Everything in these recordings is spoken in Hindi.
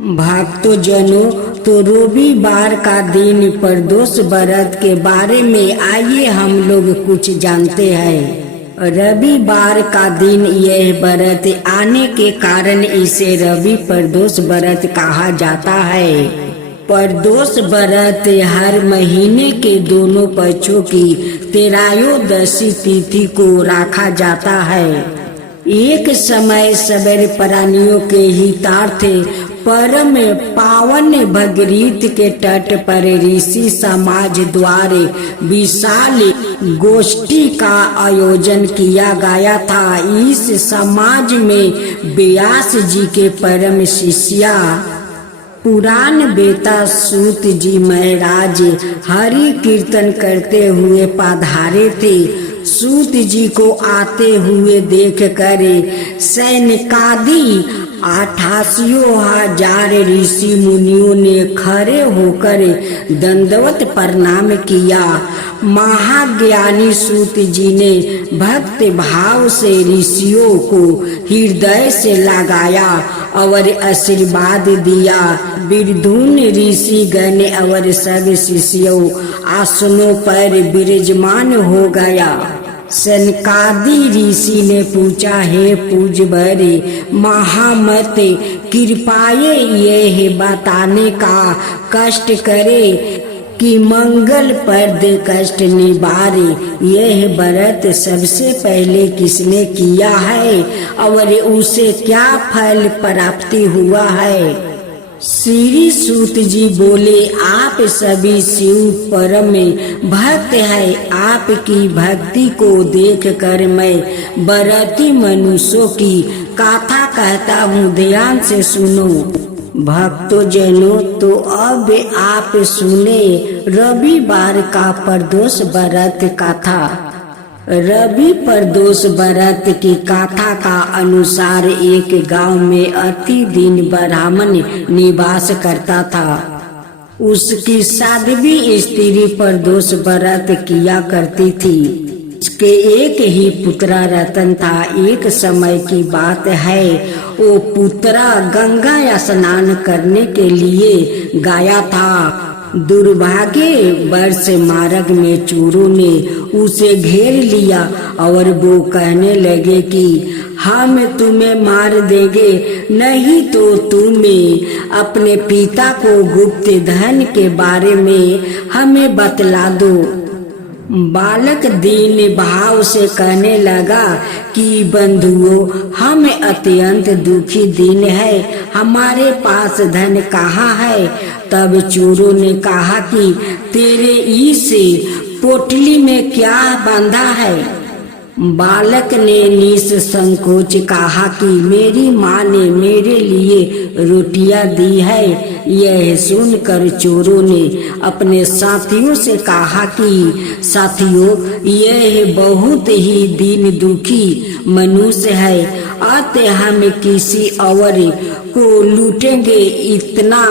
भक्तजनों, तो रविवार का दिन प्रदोष व्रत के बारे में आइए हम लोग कुछ जानते हैं। रविवार का दिन यह व्रत आने के कारण इसे रवि प्रदोष व्रत कहा जाता है। प्रदोष व्रत हर महीने के दोनों पक्षों की त्रयोदशी तिथि को रखा जाता है। एक समय सवेरे प्राणियों के हितार्थ परम पावन भगीरथ के तट पर ऋषि समाज द्वारा विशाल गोष्ठी का आयोजन किया गया था। इस समाज में व्यास जी के परम शिष्या पुराण बेता सूत जी महाराज हरि कीर्तन करते हुए पधारे थे। सूत जी को आते हुए देख कर सैनिकादि 88,000 ऋषि मुनियों ने खड़े होकर दंडवत प्रणाम किया। महाज्ञानी सूत जी ने भक्त भाव से ऋषियों को हृदय से लगाया और आशीर्वाद दिया। विरधुन ऋषि गण और सब शिष्यों आसनों पर विराजमान हो गया। सनकादि ऋषि ने पूछा, हे पूज्यवर महामत, कृपाए यह बताने का कष्ट करे कि मंगल प्रद कष्ट निवारे यह व्रत सबसे पहले किसने किया है और उसे क्या फल प्राप्ति हुआ है। श्री सूत जी बोले, आप सभी शिव परम भक्त है। आपकी भक्ति को देखकर मैं व्रती मनुष्यों की कथा कहता हूँ, ध्यान से सुनो। भक्तजनों, तो अब आप सुने रविवार का प्रदोष व्रत कथा। रवि प्रदोष व्रत की कथा का अनुसार एक गांव में अति दिन ब्राह्मण निवास करता था। उसकी साध्वी स्त्री प्रदोष व्रत किया करती थी। उसके एक ही पुत्रा रतन था। एक समय की बात है, वो पुत्रा गंगा स्नान करने के लिए गया था। दुर्भाग्य वर्ष मार्ग में चोरों ने उसे घेर लिया और वो कहने लगे कि हम तुम्हें मार देंगे, नहीं तो तुम्हें अपने पिता को गुप्त धन के बारे में हमें बतला दो। बालक दीन भाव से कहने लगा कि बंधुओं, हम अत्यंत दुखी दिन है, हमारे पास धन कहाँ है। तब चोरों ने कहा कि तेरे इस पोटली में क्या बांधा है। बालक ने निसंकोच कहा कि मेरी माँ ने मेरे लिए रोटियां दी है। यह सुनकर चोरों ने अपने साथियों से कहा कि साथियों, यह बहुत ही दीन दुखी मनुष्य है, अतः हम किसी और को लूटेंगे। इतना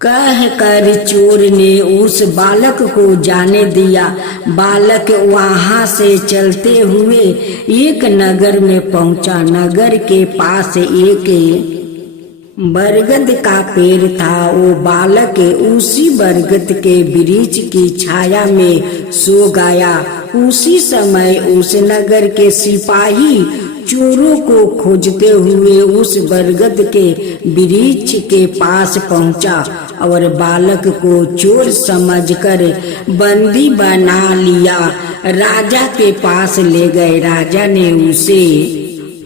कहकर चोर ने उस बालक को जाने दिया। बालक वहां से चलते हुए एक नगर में पहुंचा। नगर के पास एक बरगद का पेड़ था। वो बालक उसी बरगद के वृक्ष की छाया में सो गया। उसी समय उस नगर के सिपाही चोरों को खोजते हुए उस बरगद के वृक्ष के पास पहुंचा और बालक को चोर समझकर बंदी बना लिया। राजा के पास ले गए। राजा ने उसे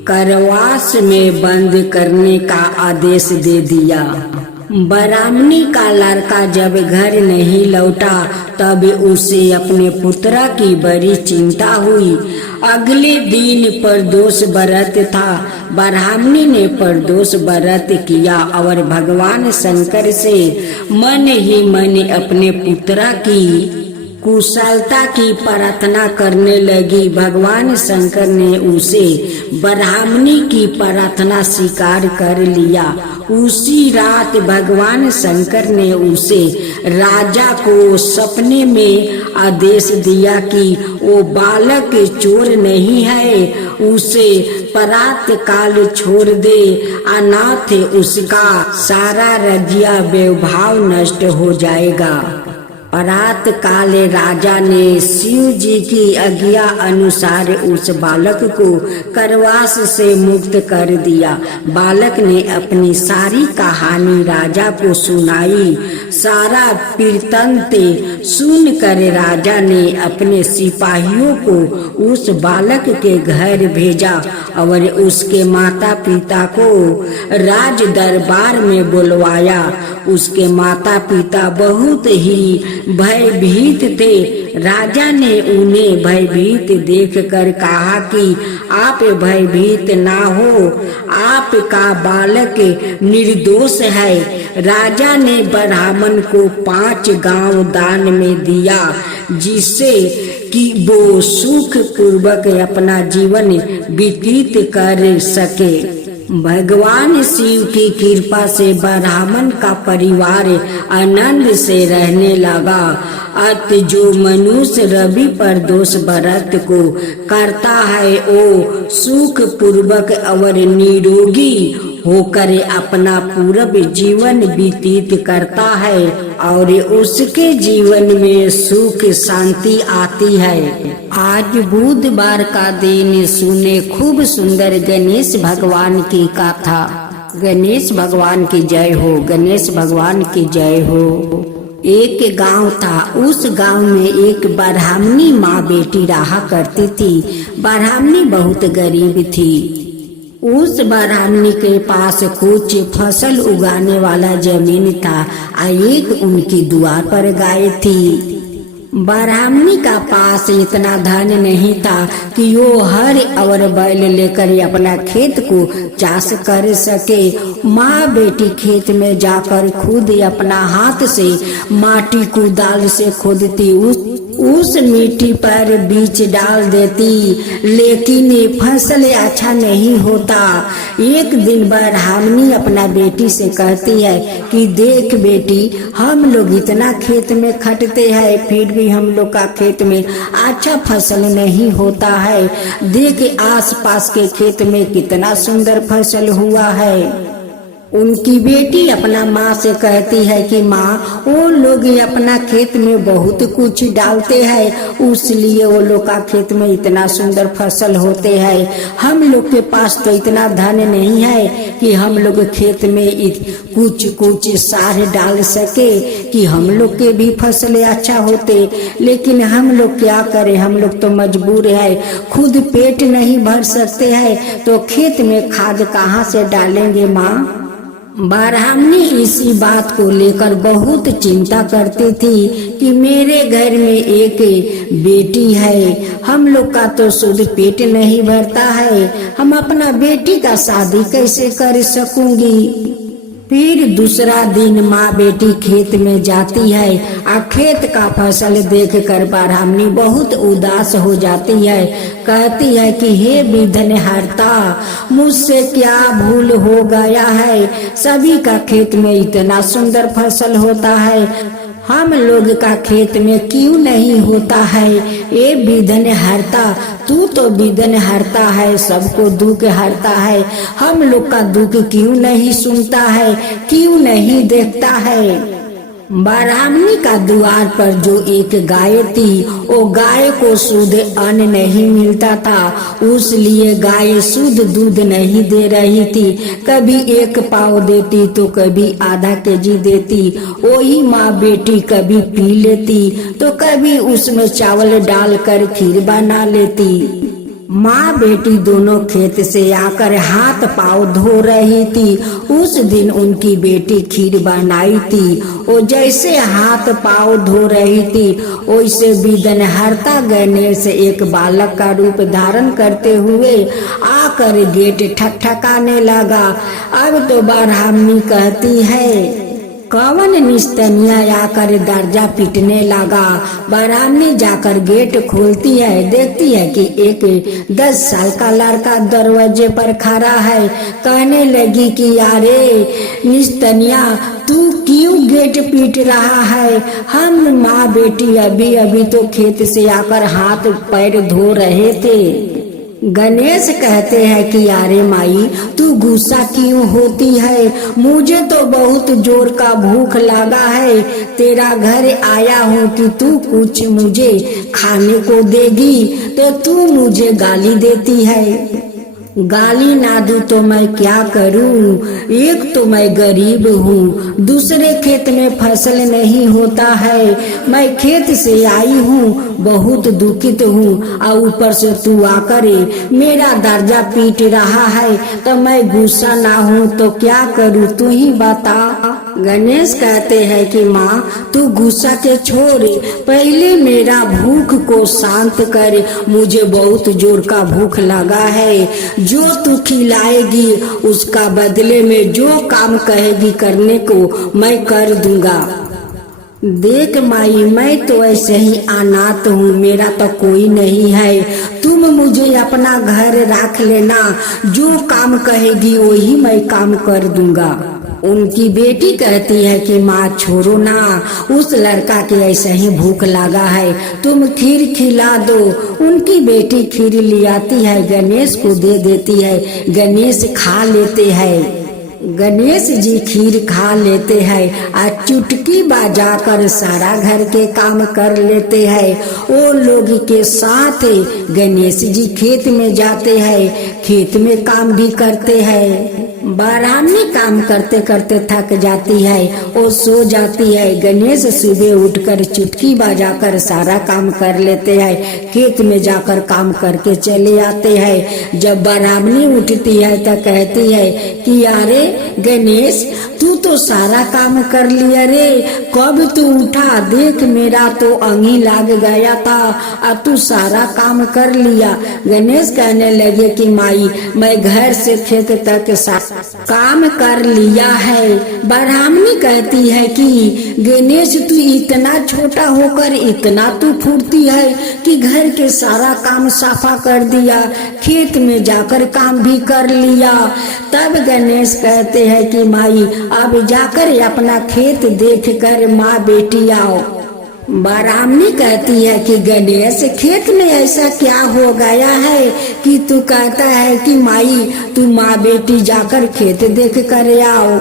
कारावास में बंद करने का आदेश दे दिया। ब्राह्मणी का लड़का जब घर नहीं लौटा तब उसे अपने पुत्रा की बड़ी चिंता हुई। अगले दिन प्रदोष व्रत था। ब्राह्मणी ने प्रदोष व्रत किया और भगवान शंकर से मन ही मन अपने पुत्रा की कुशलता की प्रार्थना करने लगी। भगवान शंकर ने उसे ब्राह्मणी की प्रार्थना स्वीकार कर लिया। उसी रात भगवान शंकर ने उसे राजा को सपने में आदेश दिया कि वो बालक चोर नहीं है, उसे परात काल छोड़ दे, अनाथ उसका सारा रजिया वैभव नष्ट हो जाएगा। परात काल राजा ने शिव जी की आज्ञा अनुसार उस बालक को करवास से मुक्त कर दिया। बालक ने अपनी सारी कहानी राजा को सुनाई। सारा वृत्तांत सुनकर राजा ने अपने सिपाहियों को उस बालक के घर भेजा और उसके माता पिता को राज दरबार में बुलवाया। उसके माता पिता बहुत ही भयभीत थे। राजा ने उन्हें भयभीत देखकर कहा कि आप भयभीत ना हो, आपका बालक निर्दोष है। राजा ने ब्राह्मण को 5 गांव दान में दिया, जिससे कि वो सुख पूर्वक अपना जीवन व्यतीत कर सके। भगवान शिव की कृपा से ब्राह्मण का परिवार आनंद से रहने लगा। अत जो मनुष्य रवि पर दोष व्रत को करता है वो सुख पूर्वक और निरोगी होकर अपना पूरा जीवन व्यतीत करता है और उसके जीवन में सुख शांति आती है। आज बुधवार का दिन सुने खूब सुंदर गणेश भगवान की कथा। गणेश भगवान की जय हो, गणेश भगवान की जय हो। एक गांव था। उस गांव में एक ब्राह्मणी माँ बेटी रहा करती थी। ब्राह्मणी बहुत गरीब थी। उस ब्राह्मणी के पास कुछ फसल उगाने वाला जमीन था। एक उनकी द्वार पर गाय थी। ब्राह्मणी का पास इतना धन नहीं था कि वो हर और बैल लेकर अपना खेत को चाष कर सके। माँ बेटी खेत में जाकर खुद अपना हाथ से माटी कुदाल से खोदती, उस मिट्टी पर बीज डाल देती, लेकिन फसल अच्छा नहीं होता। एक दिन ब्राह्मणी अपना बेटी से कहती है कि देख बेटी, हम लोग इतना खेत में खटते हैं, फिर भी हम लोग का खेत में अच्छा फसल नहीं होता है। देख आसपास के खेत में कितना सुंदर फसल हुआ है। उनकी बेटी अपना माँ से कहती है कि माँ, वो लोग अपना खेत में बहुत कुछ डालते हैं, इसलिए वो लोग का खेत में इतना सुंदर फसल होते हैं। हम लोग के पास तो इतना धन नहीं है कि हम लोग खेत में कुछ सार डाल सके कि हम लोग के भी फसल अच्छा होते। लेकिन हम लोग क्या करें, हम लोग तो मजबूर है, खुद पेट नहीं भर सकते हैं तो खेत में खाद कहाँ से डालेंगे माँ। ब्राह्मणी इसी बात को लेकर बहुत चिंता करती थी कि मेरे घर में एक बेटी है, हम लोग का तो शुद्ध पेट नहीं भरता है, हम अपना बेटी का शादी कैसे कर सकूंगी। फिर दूसरा दिन माँ बेटी खेत में जाती है और खेत का फसल देखकर ब्राह्मणी बहुत उदास हो जाती है। कहती है कि हे विघ्नहर्ता, मुझसे क्या भूल हो गया है, सभी का खेत में इतना सुंदर फसल होता है, हम लोग का खेत में क्यों नहीं होता है। ये विघ्नहर्ता, तू तो विघ्नहर्ता है, सबको दुख हरता है, हम लोग का दुख क्यों नहीं सुनता है, क्यों नहीं देखता है। ब्राह्मणी का द्वार पर जो एक गाय थी, वो गाय को शुद्ध अन्न नहीं मिलता था, उसलिए गाय शुद्ध दूध नहीं दे रही थी। कभी 1 पाव देती तो कभी आधा केजी देती। वही माँ बेटी कभी पी लेती तो कभी उसमें चावल डालकर खीर बना लेती। माँ बेटी दोनों खेत से आकर हाथ पाँव धो रही थी। उस दिन उनकी बेटी खीर बनाई थी। वो जैसे हाथ पाँव धो रही थी वैसे विघ्नहर्ता गणेश एक बालक का रूप धारण करते हुए आकर गेट ठकठकाने लगा। अब तो ब्राह्मणी कहती है, कौन निस्तनिया आकर दरजा पीटने लगा। ब्राह्मणी जाकर गेट खोलती है, देखती है कि एक 10 साल का लड़का दरवाजे पर खड़ा है। कहने लगी कि यारे निस्तनिया, तू क्यों गेट पीट रहा है, हम माँ बेटी अभी अभी तो खेत से आकर हाथ पैर धो रहे थे। गणेश कहते हैं कि अरे माई तू गुस्सा क्यों होती है, मुझे तो बहुत जोर का भूख लगा है, तेरा घर आया हूँ कि तू कुछ मुझे खाने को देगी तो तू मुझे गाली देती है। गाली ना दूं तो मैं क्या करूं, एक तो मैं गरीब हूँ, दूसरे खेत में फसल नहीं होता है, मैं खेत से आई हूँ बहुत दुखित हूँ और ऊपर से तू आकर मेरा दर्जा पीट रहा है, तो मैं गुस्सा ना हूँ तो क्या करूँ तू ही बता। गणेश कहते हैं कि माँ तू गुस्सा के छोड़, पहले मेरा भूख को शांत कर, मुझे बहुत जोर का भूख लगा है, जो तू खिलाएगी उसका बदले में जो काम कहेगी करने को मैं कर दूंगा। देख माई मैं तो ऐसे ही अनाथ हूँ, मेरा तो कोई नहीं है, तुम मुझे अपना घर रख लेना, जो काम कहेगी वही मैं काम कर दूंगा। उनकी बेटी कहती है कि माँ छोड़ो ना, उस लड़का के ऐसे ही भूख लगा है, तुम खीर खिला दो। उनकी बेटी खीर ले आती है, गणेश को दे देती है, गणेश खा लेते हैं। गणेश जी खीर खा लेते हैं और चुटकी बजाकर सारा घर के काम कर लेते हैं। वो लोग के साथ गणेश जी खेत में जाते हैं, खेत में काम भी करते हैं। ब्राह्मणी काम करते करते थक जाती है, वो सो जाती है। गणेश सुबह उठकर चुटकी बजाकर सारा काम कर लेते हैं, खेत में जाकर काम करके चले आते हैं। जब ब्राह्मणी उठती है तो कहती है कि अरे गणेश तू तो सारा काम कर लिया रे, कब तू उठा, देख मेरा तो अंगी लाग गया था और तू सारा काम कर लिया। गणेश कहने लगे कि माई मैं घर से खेत तक काम कर लिया है। ब्राह्मणी कहती है कि गणेश तू इतना छोटा होकर इतना तू फुर्ती है कि घर के सारा काम साफा कर दिया, खेत में जाकर काम भी कर लिया। तब गणेश कहते हैं कि माई अब जाकर अपना खेत देख कर माँ बेटी आओ। ब्राह्मणी कहती है कि गणेश खेत में ऐसा क्या हो गया है कि तू कहता है कि माई तू माँ बेटी जाकर खेत देख कर आओ।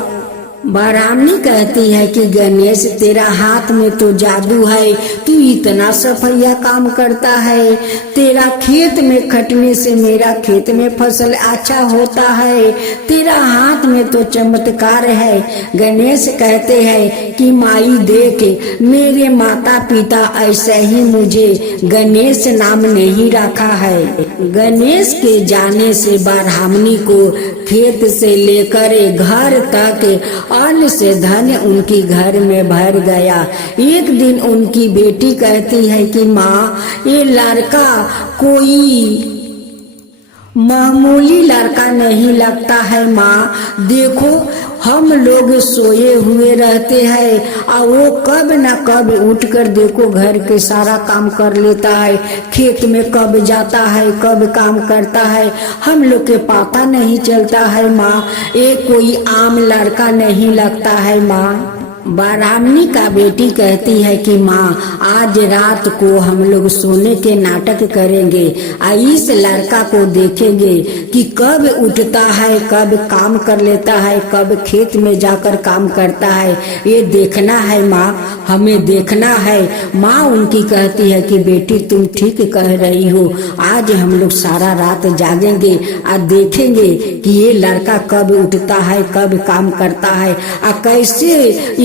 ब्राह्मणी कहती है कि गणेश तेरा हाथ में तो जादू है, तू इतना सफैया काम करता है, तेरा खेत में खटने से मेरा खेत में फसल अच्छा होता है, तेरा हाथ में तो चमत्कार है। गणेश कहते हैं कि माई देख मेरे माता पिता ऐसे ही मुझे गणेश नाम नहीं रखा है। गणेश के जाने से ब्राह्मणी को खेत से लेकर घर तक अन्न से धन उनकी घर में भर गया। एक दिन उनकी बेटी कहती है कि माँ ये लड़का कोई मामूली लड़का नहीं लगता है, माँ देखो हम लोग सोए हुए रहते हैं और वो कब न कब उठकर देखो घर के सारा काम कर लेता है, खेत में कब जाता है कब काम करता है, हम लोग के पता नहीं चलता है माँ, ये कोई आम लड़का नहीं लगता है माँ। ब्राह्मणी का बेटी कहती है कि माँ आज रात को हम लोग सोने के नाटक करेंगे और इस लड़का को देखेंगे कि कब उठता है, कब काम कर लेता है, कब खेत में जाकर काम करता है, ये देखना है माँ, हमें देखना है। माँ उनकी कहती है कि बेटी तुम ठीक कह रही हो, आज हम लोग सारा रात जागेंगे और देखेंगे कि ये लड़का कब उठता है, कब काम करता है और कैसे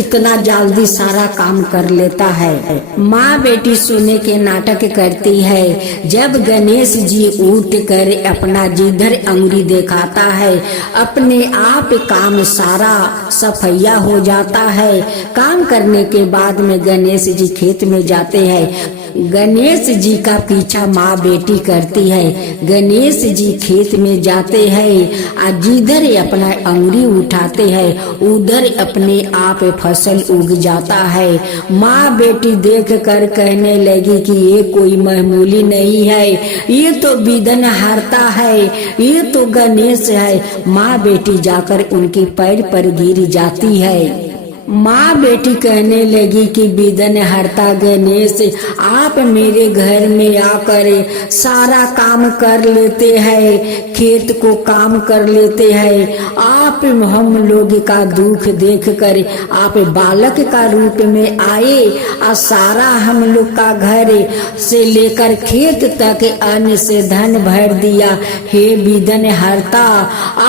इतना जल्दी सारा काम कर लेता है। माँ बेटी सोने के नाटक करती है। जब गणेश जी उठ कर अपना जिधर अंगुरी दिखाता है अपने आप काम सारा सफैया हो जाता है। काम करने के बाद में गणेश जी खेत में जाते हैं। गणेश जी का पीछा माँ बेटी करती है। गणेश जी खेत में जाते हैं और जिधर अपना अंगुरी उठाते हैं उधर अपने आप फसल उग जाता है। माँ बेटी देख कर कहने लगी कि ये कोई मामूली नहीं है, ये तो विघ्न हारता है, ये तो गणेश है। माँ बेटी जाकर उनकी पैर पर गिर जाती है। माँ बेटी कहने लगी कि विघ्न हरता गणेश, आप मेरे घर में आकर सारा काम कर लेते हैं, खेत को काम कर लेते हैं। आप हम लोग का दुख देख कर आप बालक का रूप में आए और सारा हम लोग का घर से लेकर खेत तक अन्न से धन भर दिया। हे विघ्न हरता,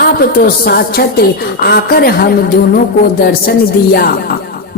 आप तो साक्षात आकर हम दोनों को दर्शन दिया।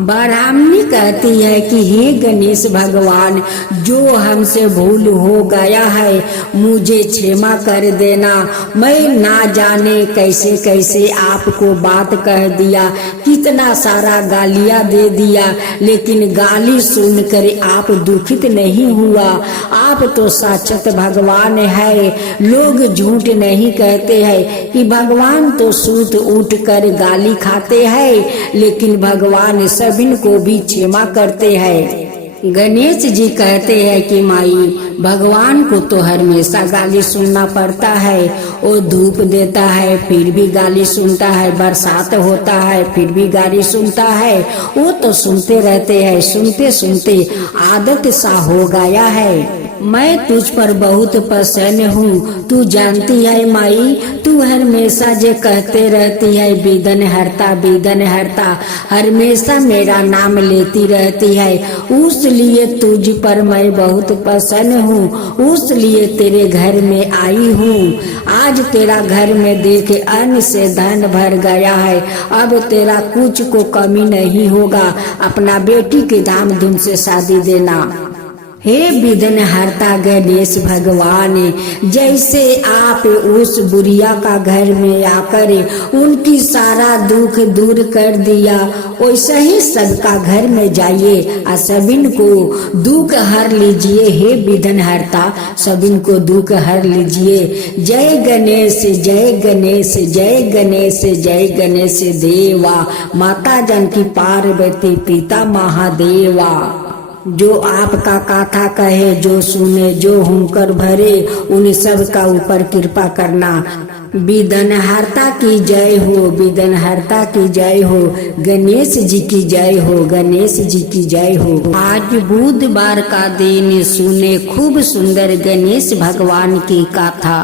ब्राह्मणी कहती है कि हे गणेश भगवान, जो हमसे भूल हो गया है मुझे क्षमा कर देना। मैं ना जाने कैसे कैसे आपको बात कह दिया, कितना सारा गालियां दे दिया, लेकिन गाली सुनकर आप दुखित नहीं हुआ। आप तो साक्षात भगवान है। लोग झूठ नहीं कहते हैं कि भगवान तो सूत उठ कर गाली खाते हैं, लेकिन भगवान सबिन को भी क्षमा करते हैं। गणेश जी कहते हैं कि माई, भगवान को तो हमेशा गाली सुनना पड़ता है। वो धूप देता है फिर भी गाली सुनता है, बरसात होता है फिर भी गाली सुनता है। वो तो सुनते रहते हैं, सुनते सुनते आदत सा हो गया है। मैं तुझ पर बहुत प्रसन्न हूँ। तू जानती है माई, तू हमेशा जे कहते रहती है विघ्न हरता विघ्न हरता, हमेशा मेरा नाम लेती रहती है। उसलिए तुझ पर मैं बहुत प्रसन्न हूँ, उसलिए तेरे घर में आई हूँ। आज तेरा घर में देख अन्न से धन भर गया है, अब तेरा कुछ को कमी नहीं होगा। अपना बेटी के धाम-धूम से शादी देना। हे विघ्न हरता गणेश भगवान, जैसे आप उस बुढ़िया का घर में आकर उनकी सारा दुख दूर कर दिया, वैसा ही सबका घर में जाइए और सबिन को दुख हर लीजिए। हे विघ्न हरता, सबिन को दुख हर लीजिए। जय गणेश जय गणेश जय गणेश जय गणेश देवा, माता जानकी पार्वती पिता महादेवा। जो आपका कथा कहे, जो सुने, जो हुंकर भरे, उन सब का ऊपर कृपा करना। विघ्न हरता की जय हो, विघ्न हरता की जय हो, गणेश जी की जय हो, गणेश जी की जय हो। आज बुधवार का दिन सुने खूब सुंदर गणेश भगवान की कथा।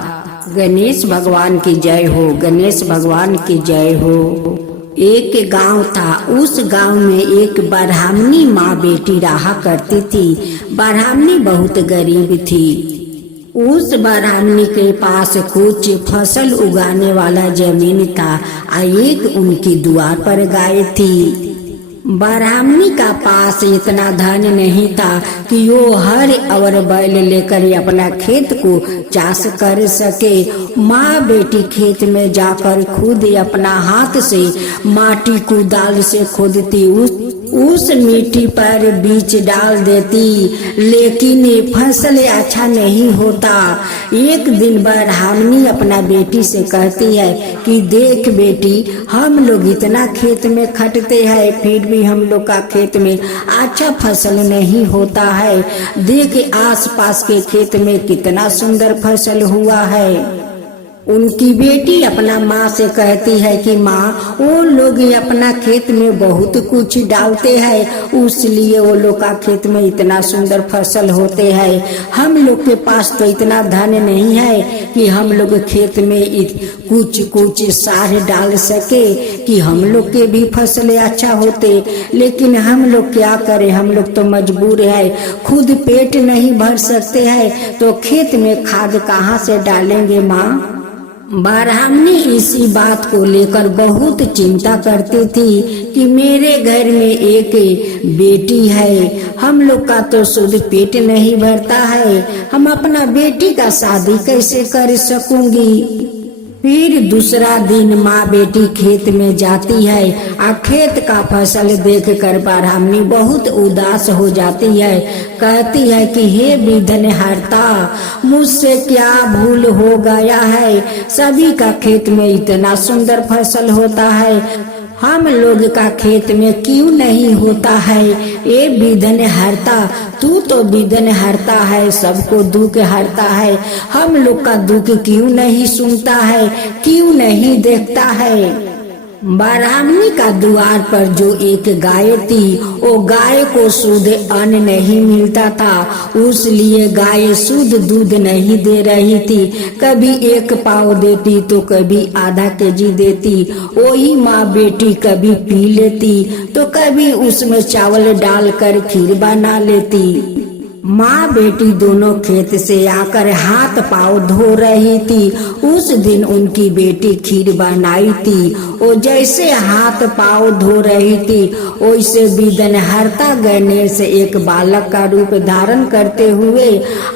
गणेश भगवान की जय हो, गणेश भगवान की जय हो। एक गांव था, उस गांव में एक ब्राह्मणी माँ बेटी रहा करती थी। ब्राह्मणी बहुत गरीब थी। उस ब्राह्मणी के पास कुछ फसल उगाने वाला जमीन था। एक उनकी द्वार पर गाय थी। ब्राह्मणी का पास इतना धन नहीं था कि वो हर और बैल लेकर अपना खेत को चाष कर सके। माँ बेटी खेत में जाकर खुद अपना हाथ से माटी कुदाल से खोदती, उस मिट्टी पर बीज डाल देती, लेकिन फसल अच्छा नहीं होता। एक दिन ब्राह्मणी अपना बेटी से कहती है कि देख बेटी, हम लोग इतना खेत में खटते हैं, फिर भी हम लोग का खेत में अच्छा फसल नहीं होता है। देख आसपास के खेत में कितना सुंदर फसल हुआ है। उनकी बेटी अपना माँ से कहती है कि माँ, वो लोग अपना खेत में बहुत कुछ डालते हैं, इसलिए वो लोग का खेत में इतना सुंदर फसल होते हैं। हम लोग के पास तो इतना धन नहीं है कि हम लोग खेत में कुछ सार डाल सके कि हम लोग के भी फसल अच्छा होते। लेकिन हम लोग क्या करें, हम लोग तो मजबूर है, खुद पेट नहीं भर सकते हैं, तो खेत में खाद कहाँ से डालेंगे माँ। ब्राह्मणी इसी बात को लेकर बहुत चिंता करती थी कि मेरे घर में एक बेटी है, हम लोग का तो शुद्ध पेट नहीं भरता है, हम अपना बेटी का शादी कैसे कर सकूंगी। फिर दूसरा दिन माँ बेटी खेत में जाती है और खेत का फसल देखकर ब्राह्मणी बहुत उदास हो जाती है। कहती है कि हे विघ्न हरता, मुझसे क्या भूल हो गया है, सभी का खेत में इतना सुंदर फसल होता है, हम लोग का खेत में क्यों नहीं होता है। ये विघ्न हरता, तू तो विघ्न हरता है, सबको दुख हरता है, हम लोग का दुख क्यों नहीं सुनता है, क्यों नहीं देखता है। ब्राह्मणी का द्वार पर जो एक गाय थी, वो गाय को शुद्ध अन्न नहीं मिलता था, उसलिए गाय शुद्ध दूध नहीं दे रही थी। कभी 1 पाव देती तो कभी आधा केजी देती। वही माँ बेटी कभी पी लेती तो कभी उसमें चावल डालकर खीर बना लेती। माँ बेटी दोनों खेत से आकर हाथ पाँव धो रही थी। उस दिन उनकी बेटी खीर बनाई थी। वो जैसे हाथ पाँव धो रही थी वैसे विघ्नहर्ता गणेश एक बालक का रूप धारण करते हुए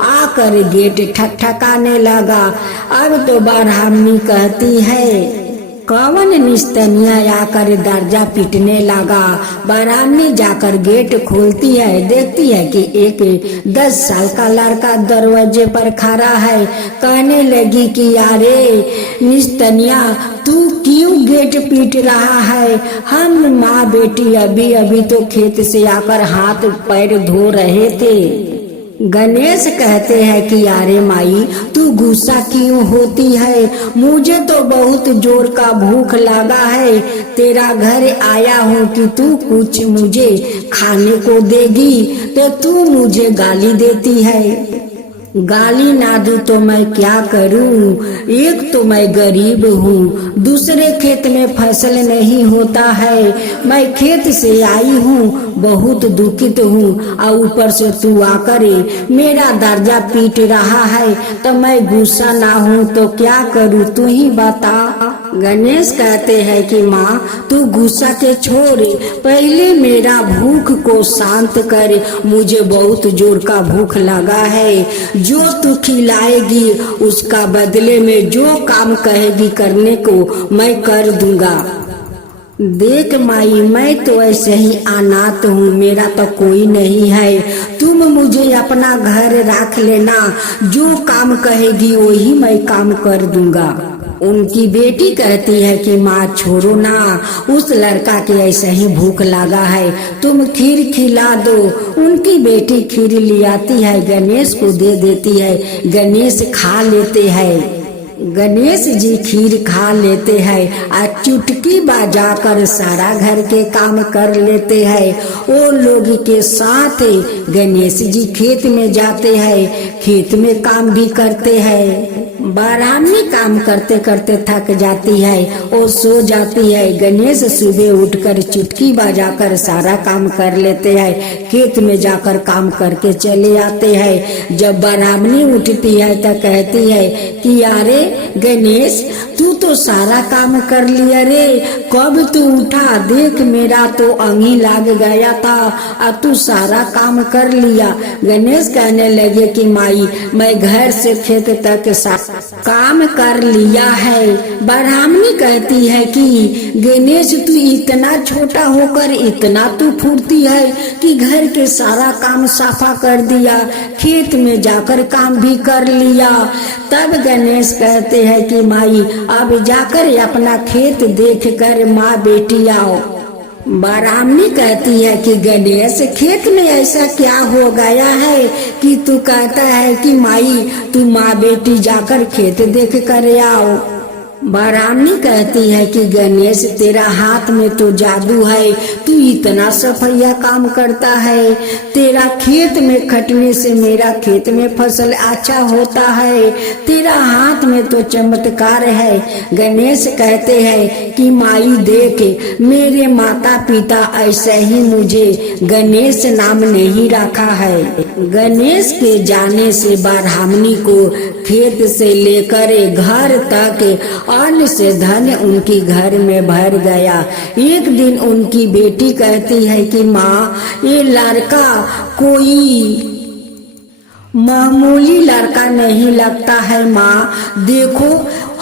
आकर गेट ठकठकाने लगा। अब तो ब्राह्मणी कहती है, कौन निस्तनिया आकर दरजा पीटने लगा। ब्राह्मणी जाकर गेट खोलती है, देखती है कि एक 10 साल का लड़का दरवाजे पर खड़ा है। कहने लगी कि अरे निस्तनिया, तू क्यों गेट पीट रहा है? हम माँ बेटी अभी अभी तो खेत से आकर हाथ पैर धो रहे थे। गणेश कहते हैं कि अरे माई, तू गुस्सा क्यों होती है? मुझे तो बहुत जोर का भूख लगा है। तेरा घर आया हूँ कि तू कुछ मुझे खाने को देगी तो तू मुझे गाली देती है। गाली ना दूं तो मैं क्या करूं? एक तो मैं गरीब हूँ, दूसरे खेत में फसल नहीं होता है। मैं खेत से आई हूँ, बहुत दुखित हूँ, और ऊपर से तू आकर मेरा दर्जा पीट रहा है तो मैं गुस्सा ना हूँ तो क्या करूँ, तू ही बता। गणेश कहते हैं कि माँ, तू गुस्सा के छोड़, पहले मेरा भूख को शांत कर। मुझे बहुत जोर का भूख लगा है। जो तू खिलाएगी उसका बदले में जो काम कहेगी करने को मैं कर दूंगा। देख माई, मैं तो ऐसे ही अनाथ हूँ, मेरा तो कोई नहीं है। तुम मुझे अपना घर रख लेना, जो काम कहेगी वही मैं काम कर दूंगा। उनकी बेटी कहती है कि माँ छोड़ो ना, उस लड़का के ऐसे ही भूख लगा है, तुम खीर खिला दो। उनकी बेटी खीर ले आती है, गणेश को दे देती है। गणेश खा लेते हैं। गणेश जी खीर खा लेते हैं और चुटकी बजाकर सारा घर के काम कर लेते हैं। वो लोग के साथ गणेश जी खेत में जाते हैं, खेत में काम भी करते हैं। ब्राह्मणी काम करते करते थक जाती है, वो सो जाती है। गणेश सुबह उठकर चुटकी बजाकर सारा काम कर लेते हैं, खेत में जाकर काम करके चले आते हैं। जब ब्राह्मणी उठती है तो कहती है कि अरे गणेश, तू तो सारा काम कर लिया रे, कब तू उठा? देख मेरा तो अंगी लग गया था और तू सारा काम कर लिया। गणेश कहने लगे कि माई, मैं घर से खेत तक काम कर लिया है। ब्राह्मणी कहती है कि गणेश, तू इतना छोटा होकर इतना तू फुर्ती है कि घर के सारा काम साफा कर दिया, खेत में जाकर काम भी कर लिया। तब गणेश कहते हैं कि माई, अब जाकर अपना खेत देख कर माँ बेटी आओ। ब्राह्मणी कहती है कि गणेश, खेत में ऐसा क्या हो गया है कि तू कहता है कि माई तू माँ बेटी जाकर खेत देख कर आओ। ब्राह्मणी कहती है कि गणेश, तेरा हाथ में तो जादू है, तू इतना सफैया काम करता है। तेरा खेत में खटने से मेरा खेत में फसल अच्छा होता है, तेरा हाथ में तो चमत्कार है। गणेश कहते हैं कि माई देख, मेरे माता पिता ऐसे ही मुझे गणेश नाम नहीं रखा है। गणेश के जाने से ब्राह्मणी को खेत से लेकर घर तक अन्न से धन उनकी घर में भर गया। एक दिन उनकी बेटी कहती है कि माँ, ये लड़का कोई मामूली लड़का नहीं लगता है। माँ देखो,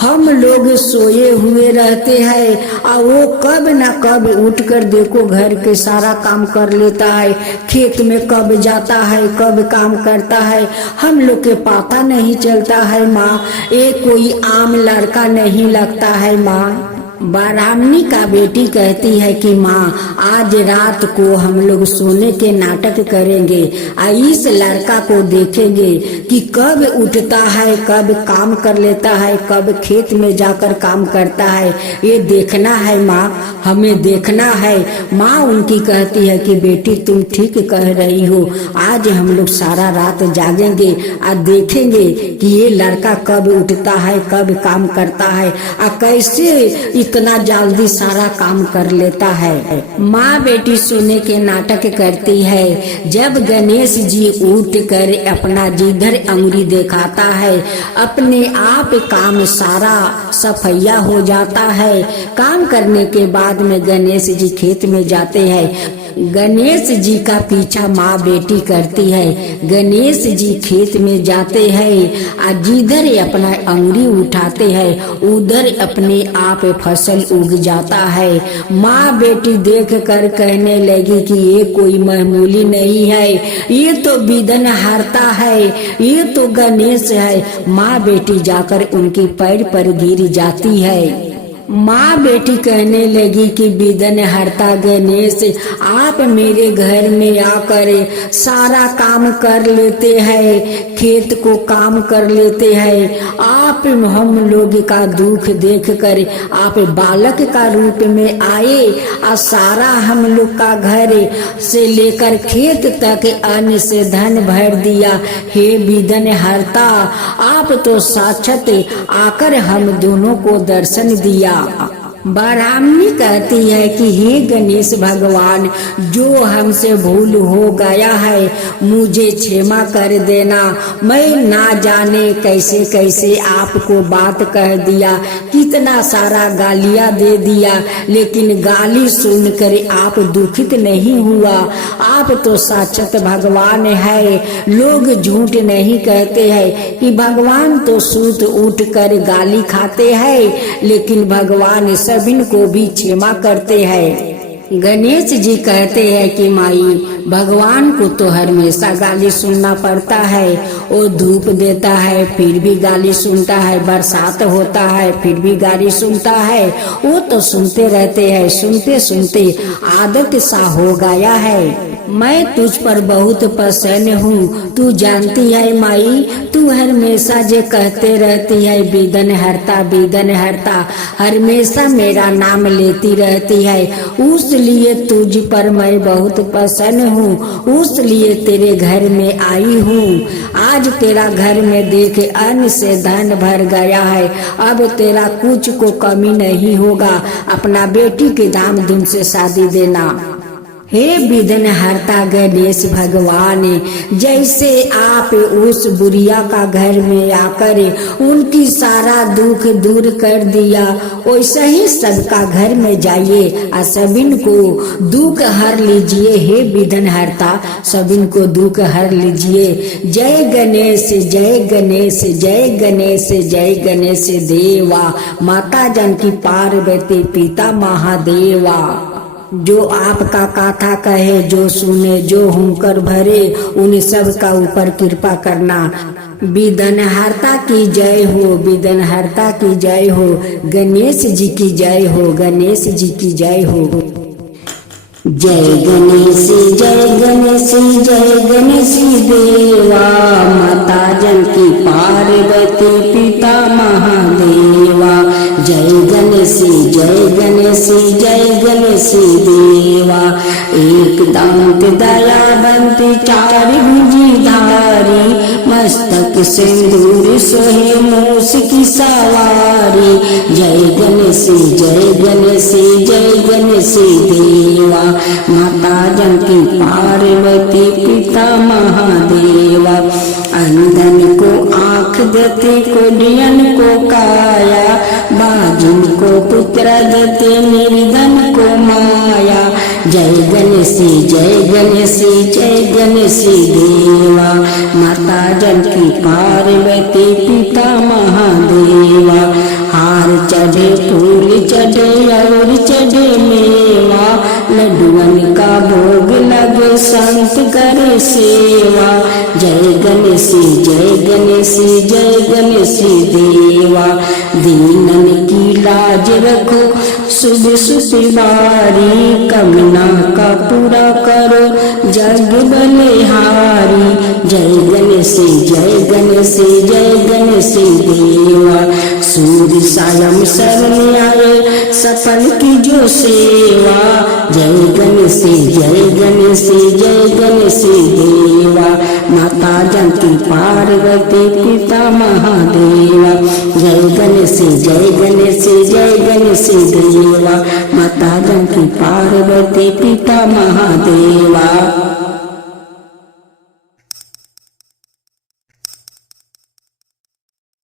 हम लोग सोए हुए रहते हैं और वो कब न कब उठकर देखो घर के सारा काम कर लेता है, खेत में कब जाता है कब काम करता है, हम लोग के पता नहीं चलता है। माँ, ये कोई आम लड़का नहीं लगता है। माँ ब्राह्मणी का बेटी कहती है कि माँ आज रात को हम लोग सोने के नाटक करेंगे और इस लड़का को देखेंगे कि कब उठता है, कब काम कर लेता है, कब खेत में जाकर काम करता है। ये देखना है माँ, हमें देखना है। माँ उनकी कहती है कि बेटी तुम ठीक कह रही हो, आज हम लोग सारा रात जागेंगे और देखेंगे कि ये लड़का कब उठता है, कब काम करता है और कैसे इतना जल्दी सारा काम कर लेता है। माँ बेटी सोने के नाटक करती है। जब गणेश जी उठ कर अपना जिधर अंगुरी दिखाता है, अपने आप काम सारा सफैया हो जाता है। काम करने के बाद में गणेश जी खेत में जाते हैं। गणेश जी का पीछा माँ बेटी करती है। गणेश जी खेत में जाते हैं और जिधर अपना अंगुरी उठाते हैं उधर अपने आप फसल उग जाता है। माँ बेटी देख कर कहने लगी कि ये कोई मामूली नहीं है, ये तो बिदन हारता है, ये तो गणेश है। माँ बेटी जाकर उनके पैर पर गिर जाती है। माँ बेटी कहने लगी कि बिदन हरता गणेश, आप मेरे घर में आकर सारा काम कर लेते हैं, खेत को काम कर लेते हैं। आप हम लोग का दुख देखकर आप बालक का रूप में आए और सारा हम लोग का घर से लेकर खेत तक अन्न से धन भर दिया। हे बिदन हरता, आप तो साक्षात आकर हम दोनों को दर्शन दिया। ब्राह्मणी कहती है कि हे गणेश भगवान, जो हमसे भूल हो गया है मुझे क्षमा कर देना। मैं ना जाने कैसे कैसे आपको बात कह दिया, कितना सारा गालियां दे दिया, लेकिन गाली सुनकर आप दुखित नहीं हुआ। आप तो साक्षात भगवान है। लोग झूठ नहीं कहते हैं कि भगवान तो सूत उठ कर गाली खाते हैं, लेकिन भगवान सभी को भी क्षमा करते हैं। गणेश जी कहते हैं कि माई, भगवान को तो हमेशा गाली सुनना पड़ता है। वो धूप देता है फिर भी गाली सुनता है, बरसात होता है फिर भी गाली सुनता है। वो तो सुनते रहते हैं, सुनते सुनते आदत सा हो गया है। मैं तुझ पर बहुत प्रसन्न हूँ, तू जानती है माई, तू हमेशा जे कहते रहती है बिदन हरता बिदन हरता, हमेशा मेरा नाम लेती रहती है। उस लिए तुझ पर मैं बहुत प्रसन्न हूँ, उस लिए तेरे घर में आई हूँ। आज तेरा घर में देख अन्न से धन भर गया है, अब तेरा कुछ को कमी नहीं होगा। अपना बेटी के धाम-धूम से शादी देना। हे बिदन हरता गणेश भगवान, जैसे आप उस बुढ़िया का घर में आकर उनकी सारा दुख दूर कर दिया, वैसे ही सबका घर में जाइए और सबिन को दुख हर लीजिए। हे बिदन हरता, सबिन को दुख हर लीजिए। जय गणेश जय गणेश जय गणेश जय गणेश देवा, माता जानकी पार्वती पिता महादेवा। जो आपका कथा कहे, जो सुने, जो हुंकर भरे, उन सब का ऊपर कृपा करना। बिदन हरता की जय हो, बिदन हरता की जय हो, गणेश जी की जय हो, गणेश जी की जय हो। जय गणेश जय गणेश जय गणेश देवा, माता जानकी पार्वती पिता महादेवा। जय गणेश जय गणेश जय गणेश देवा, एक दांत दयावंत चार भुजधारी, मस्तक सिंदूर सोहे मूस की सवारी। जय गणेश जय गणेश जय गणेश देवा, माता जानकी पार्वती पिता महादेवा। अंधन को आँख देते, कोढ़ियन को काया, बाजिन को पुत्र देते, निर्धन को माया। जय गणेश जय गणेश जय गणेश देवा, माता जानकी पार्वती पिता महादेवा। हार चढ़े फूल चढ़े और चढ़े मेवा, लड्डुअन का भोग लगे संत करे सेवा। जय गणेश जय गणेश जय गणेश देवा, दीनन की लाज रखो शुभ सुपिवारी कमना का पूरा करो जग बलिहारी जय गणेश जय गणेश जय गणेश देवा सूर्य सायं शरण आए सफल की जो सेवा जय गणेश जय गणेश जय गणेश देवा माता जानकी पार्वती पिता महादेवा जय गणेश जय गणेश जय गणेश देवा माता जानकी पार्वती पिता महादेवा।